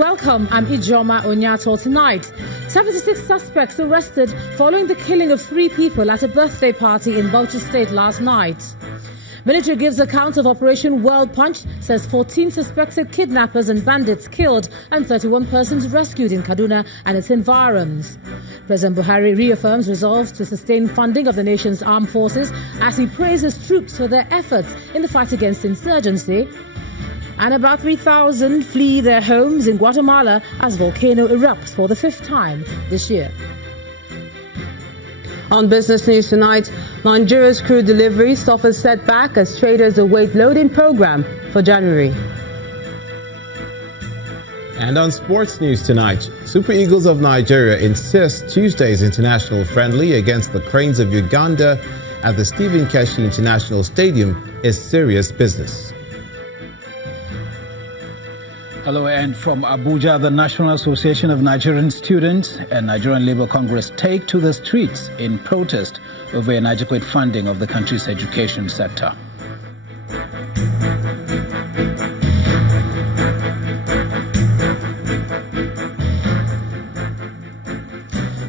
Welcome, I'm Ijoma Onyato. Tonight, 76 suspects arrested following the killing of 3 people at a birthday party in Bauchi State last night. Military gives account of Operation World Punch, says 14 suspected kidnappers and bandits killed and 31 persons rescued in Kaduna and its environs. President Buhari reaffirms resolve to sustain funding of the nation's armed forces as he praises troops for their efforts in the fight against insurgency. And about 3,000 flee their homes in Guatemala as volcano erupts for the 5th time this year. On business news tonight, Nigeria's crude delivery suffers setback as traders await loading program for January. And on sports news tonight, Super Eagles of Nigeria insist Tuesday's international friendly against the Cranes of Uganda at the Stephen Keshi International Stadium is serious business. Hello, and from Abuja, the National Association of Nigerian Students and Nigerian Labour Congress take to the streets in protest over inadequate funding of the country's education sector.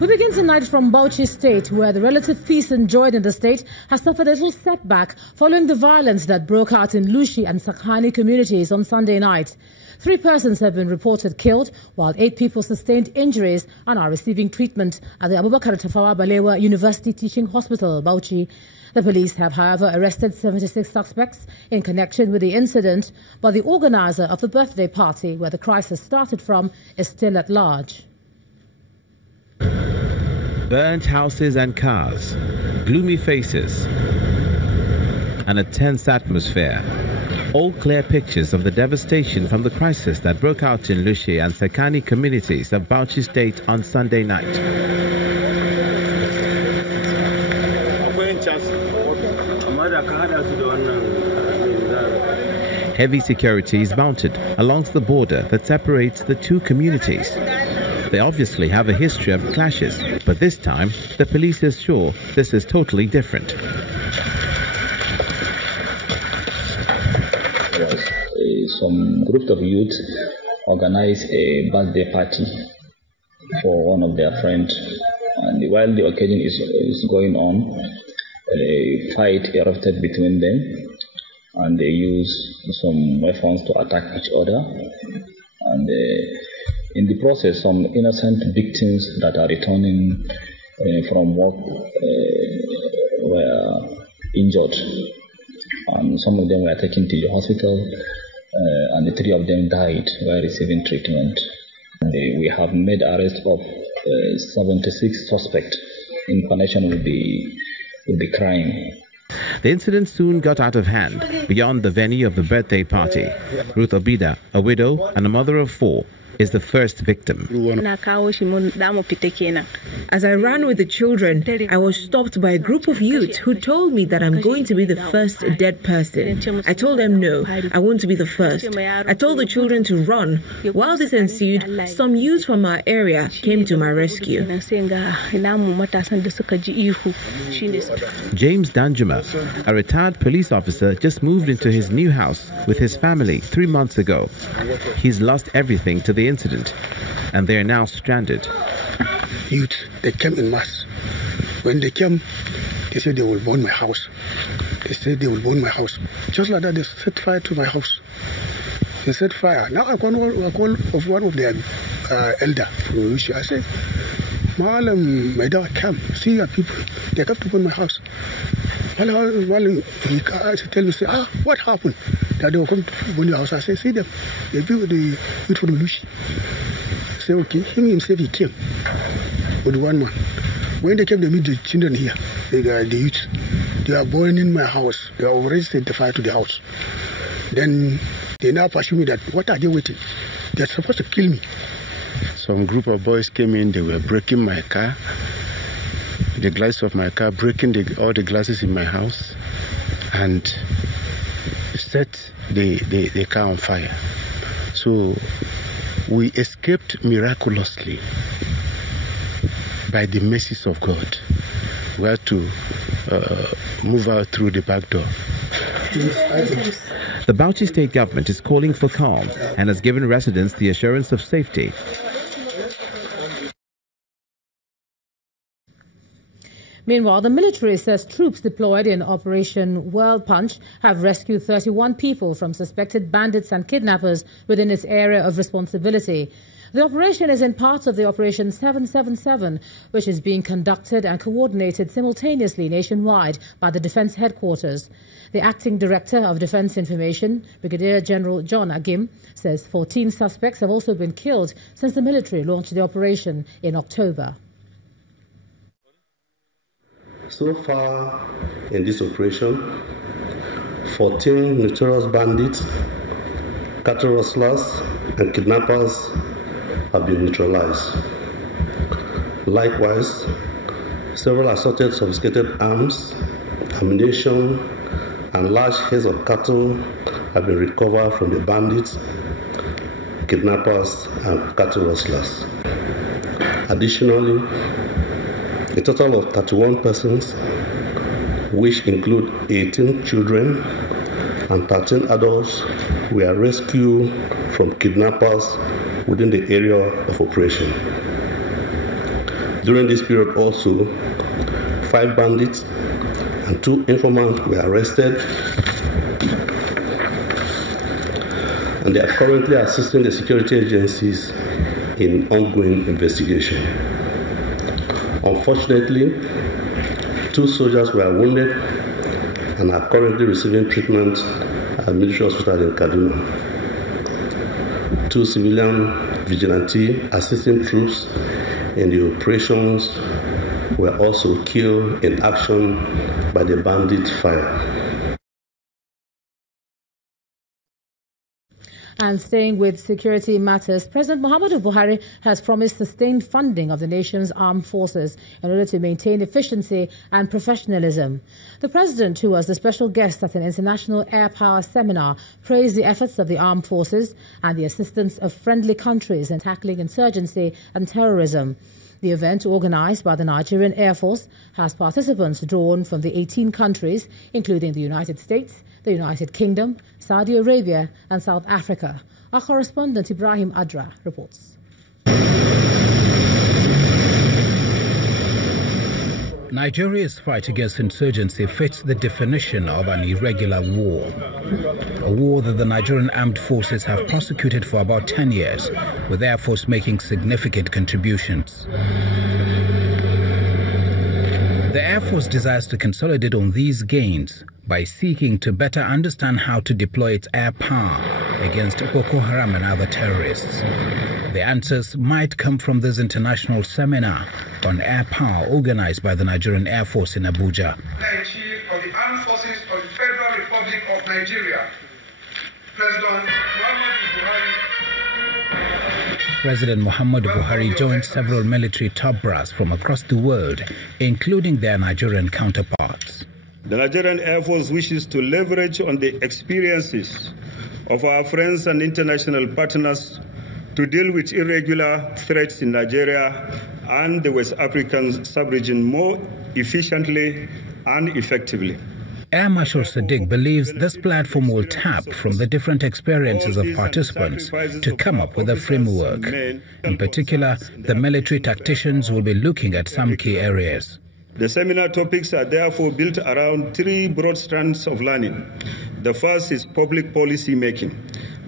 We begin tonight from Bauchi State, where the relative peace enjoyed in the state has suffered a little setback following the violence that broke out in Lushi and Sakhani communities on Sunday night. 3 persons have been reported killed, while 8 people sustained injuries and are receiving treatment at the Abubakar Tafawa Balewa University Teaching Hospital, Bauchi. The police have, however, arrested 76 suspects in connection with the incident, but the organizer of the birthday party, where the crisis started from, is still at large. Burnt houses and cars, gloomy faces, and a tense atmosphere. All clear pictures of the devastation from the crisis that broke out in Lushi and Sakhani communities of Bauchi State on Sunday night. Heavy security is mounted along the border that separates the 2 communities. They obviously have a history of clashes, but this time the police is sure this is totally different. Some group of youth organized a birthday party for one of their friends, and while the occasion is going on, a fight erupted between them, and they used some weapons to attack each other, and in the process, some innocent victims that are returning from work were injured, and some of them were taken to the hospital. And the 3 of them died while receiving treatment. We have made arrest of 76 suspects in connection with the crime. The incident soon got out of hand beyond the venue of the birthday party. Ruth Obida, a widow and a mother of 4, is the first victim. As I ran with the children, I was stopped by a group of youths who told me that I'm going to be the first dead person. I told them no, I want to be the first. I told the children to run. While this ensued, some youths from our area came to my rescue. James Danjuma, a retired police officer, just moved into his new house with his family 3 months ago. He's lost everything to the incident, and they are now stranded. Youth, they came in mass. When they came, they said they will burn my house. They said they will burn my house. Just like that, they set fire to my house. They set fire. Now I call of one of their elder from Russia. I said, Malam, my dad, come, see your people. They come to burn my house. While he tell me, say, what happened? That they will come to burn your house. I say, see them. They do the youth from Lushi. I say, okay. Him himself, he came with 1 man. When they came, they meet the children here, the youth. They are burning my house. They are already set the fire to the house. Then they now pursue me that, what are they waiting? They are supposed to kill me. Some group of boys came in, they were breaking my car, the glass of my car, breaking all the glasses in my house, and set the car on fire. So we escaped miraculously by the mercies of God. We had to move out through the back door. The Bauchi state government is calling for calm and has given residents the assurance of safety. Meanwhile, the military says troops deployed in Operation World Punch have rescued 31 people from suspected bandits and kidnappers within its area of responsibility. The operation is in part of the Operation 777, which is being conducted and coordinated simultaneously nationwide by the Defence Headquarters. The Acting Director of Defence Information, Brigadier General John Agim, says 14 suspects have also been killed since the military launched the operation in October. So far in this operation, 14 notorious bandits, cattle rustlers, and kidnappers have been neutralized. Likewise, several assorted sophisticated arms, ammunition, and large herds of cattle have been recovered from the bandits, kidnappers, and cattle rustlers. Additionally, a total of 31 persons, which include 18 children and 13 adults, were rescued from kidnappers within the area of operation. During this period also, 5 bandits and 2 informants were arrested, and they are currently assisting the security agencies in ongoing investigation. Unfortunately, 2 soldiers were wounded and are currently receiving treatment at military hospital in Kaduna. 2 civilian vigilante assisting troops in the operations were also killed in action by the bandit fire. And staying with security matters, President Muhammadu Buhari has promised sustained funding of the nation's armed forces in order to maintain efficiency and professionalism. The president, who was the special guest at an international air power seminar, praised the efforts of the armed forces and the assistance of friendly countries in tackling insurgency and terrorism. The event, organized by the Nigerian Air Force, has participants drawn from the 18 countries, including the United States, the United Kingdom, Saudi Arabia, and South Africa. Our correspondent Ibrahim Adra reports. Nigeria's fight against insurgency fits the definition of an irregular war. A war that the Nigerian armed forces have prosecuted for about 10 years, with Air Force making significant contributions. The Air Force desires to consolidate on these gains by seeking to better understand how to deploy its air power against Boko Haram and other terrorists. The answers might come from this international seminar on air power organized by the Nigerian Air Force in Abuja. Chief of the Armed Forces of the Federal Republic of Nigeria, President Muhammadu Buhari. President Muhammadu Buhari joined several military top brass from across the world, including their Nigerian counterparts. The Nigerian Air Force wishes to leverage on the experiences of our friends and international partners to deal with irregular threats in Nigeria and the West African sub-region more efficiently and effectively. Air Marshal Sadiq believes this platform will tap from the different experiences of participants to come up with a framework. In particular, the military tacticians will be looking at some key areas. The seminar topics are therefore built around 3 broad strands of learning. The first is public policy making.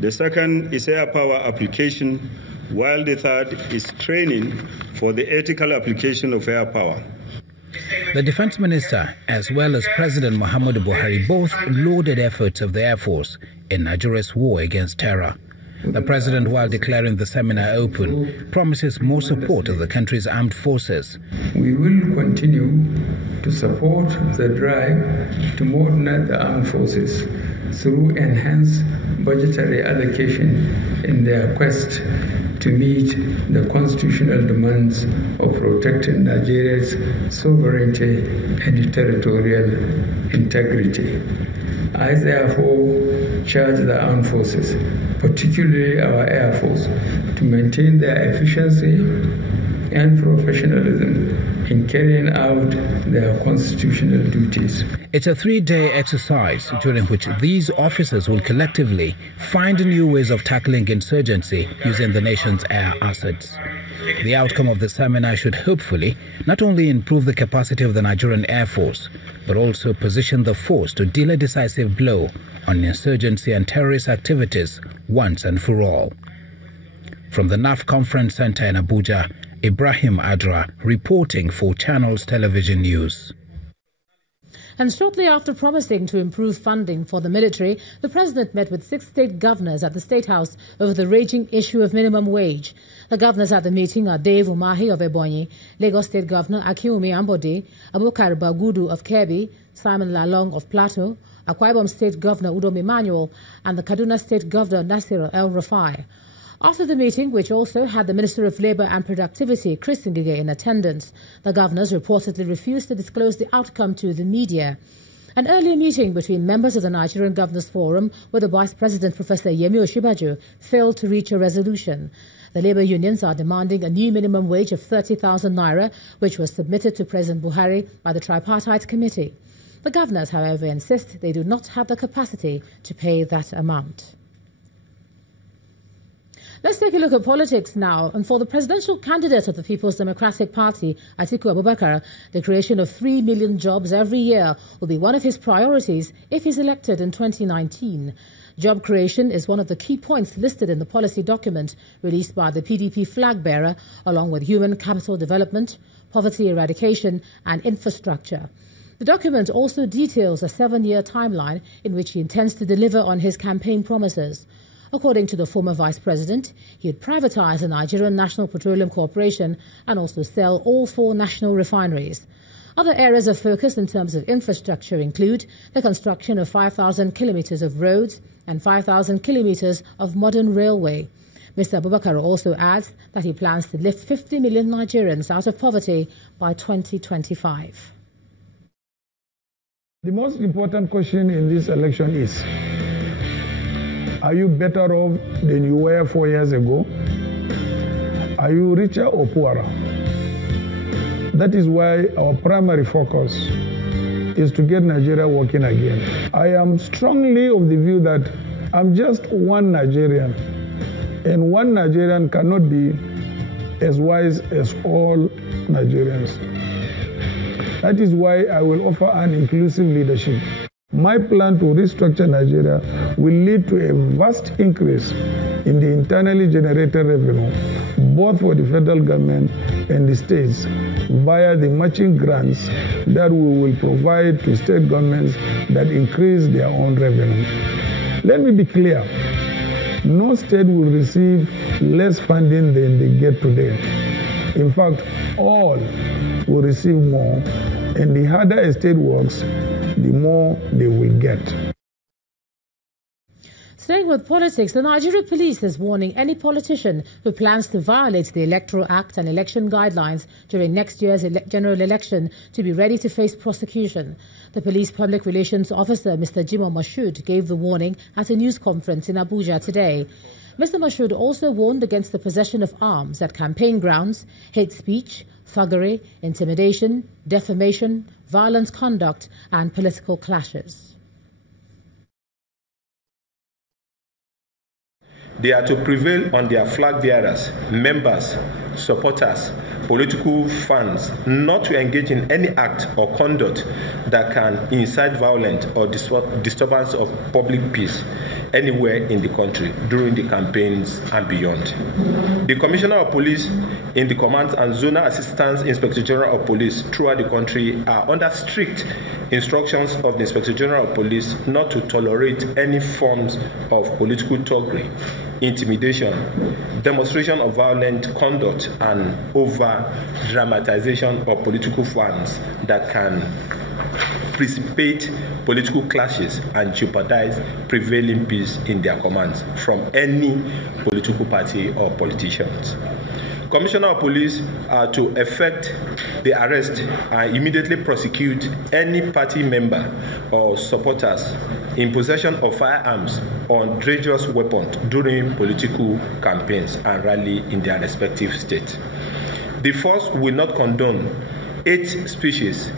The second is air power application, while the third is training for the ethical application of air power. The Defense Minister, as well as President Muhammadu Buhari, both lauded efforts of the Air Force in Nigeria's war against terror. The President, while declaring the seminar open, promises more support of the country's armed forces. We will continue to support the drive to modernize the armed forces through enhanced budgetary allocation in their quest to meet the constitutional demands of protecting Nigeria's sovereignty and territorial integrity. I therefore charge the armed forces, particularly our Air Force, to maintain their efficiency, and professionalism in carrying out their constitutional duties. It's a 3-day exercise during which these officers will collectively find new ways of tackling insurgency using the nation's air assets. The outcome of the seminar should hopefully not only improve the capacity of the Nigerian Air Force, but also position the force to deal a decisive blow on insurgency and terrorist activities once and for all. From the NAF Conference Center in Abuja, Ibrahim Adra reporting for Channels Television News. And shortly after promising to improve funding for the military, the president met with 6 state governors at the State House over the raging issue of minimum wage. The governors at the meeting are Dave Umahi of Ebonyi, Lagos State Governor Akinwumi Ambode, Abubakar Bagudu of Kebbi, Simon Lalong of Plateau, Akwa Ibom State Governor Udom Emmanuel, and the Kaduna State Governor Nasir El-Rufai. After the meeting, which also had the Minister of Labour and Productivity, Chris Ngige, in attendance, the governors reportedly refused to disclose the outcome to the media. An earlier meeting between members of the Nigerian Governors Forum with the Vice President, Professor Yemi Osinbajo, failed to reach a resolution. The labour unions are demanding a new minimum wage of 30,000 naira, which was submitted to President Buhari by the Tripartite Committee. The governors, however, insist they do not have the capacity to pay that amount. Let's take a look at politics now. And for the presidential candidate of the People's Democratic Party, Atiku Abubakar, the creation of 3 million jobs every year will be one of his priorities if he's elected in 2019. Job creation is one of the key points listed in the policy document released by the PDP flag bearer, along with human capital development, poverty eradication and infrastructure. The document also details a 7-year timeline in which he intends to deliver on his campaign promises. According to the former vice president, he would privatize the Nigerian National Petroleum Corporation and also sell all 4 national refineries. Other areas of focus in terms of infrastructure include the construction of 5,000 kilometers of roads and 5,000 kilometers of modern railway. Mr. Abubakar also adds that he plans to lift 50 million Nigerians out of poverty by 2025. The most important question in this election is, are you better off than you were 4 years ago? Are you richer or poorer? That is why our primary focus is to get Nigeria working again. I am strongly of the view that I'm just one Nigerian, and one Nigerian cannot be as wise as all Nigerians. That is why I will offer an inclusive leadership. My plan to restructure Nigeria will lead to a vast increase in the internally generated revenue, both for the federal government and the states, via the matching grants that we will provide to state governments that increase their own revenue. Let me be clear, no state will receive less funding than they get today. In fact, all will receive more, and the harder a state works, the more they will get. Staying with politics, the Nigeria police is warning any politician who plans to violate the Electoral Act and election guidelines during next year's general election to be ready to face prosecution. The police public relations officer, Mr. Jimoh Moshood, gave the warning at a news conference in Abuja today. Mr. Moshood also warned against the possession of arms at campaign grounds, hate speech, thuggery, intimidation, defamation, violent conduct and political clashes. They are to prevail on their flag bearers, members, supporters, political fans, not to engage in any act or conduct that can incite violence or disturbance of public peace anywhere in the country during the campaigns and beyond. The Commissioner of Police in the Command and Zonal Assistant Inspector General of Police throughout the country are under strict instructions of the Inspector General of Police not to tolerate any forms of political thuggery, intimidation, demonstration of violent conduct, and over-dramatization of political fans that can precipitate political clashes and jeopardize prevailing peace in their commands from any political party or politicians. Commissioner of Police are to effect the arrest and immediately prosecute any party member or supporters in possession of firearms or dangerous weapons during political campaigns and rally in their respective states. The force will not condone hate speeches,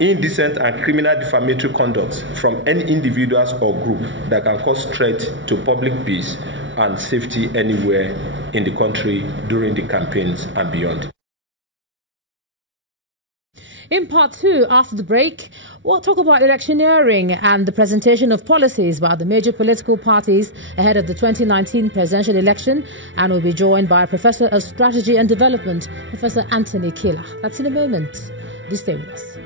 indecent and criminal defamatory conduct from any individuals or group that can cause threat to public peace and safety anywhere in the country during the campaigns and beyond. In part two, after the break, we'll talk about electioneering and the presentation of policies by the major political parties ahead of the 2019 presidential election, and we'll be joined by Professor of Strategy and Development, Professor Anthony Killer. That's in a moment. Do stay with us.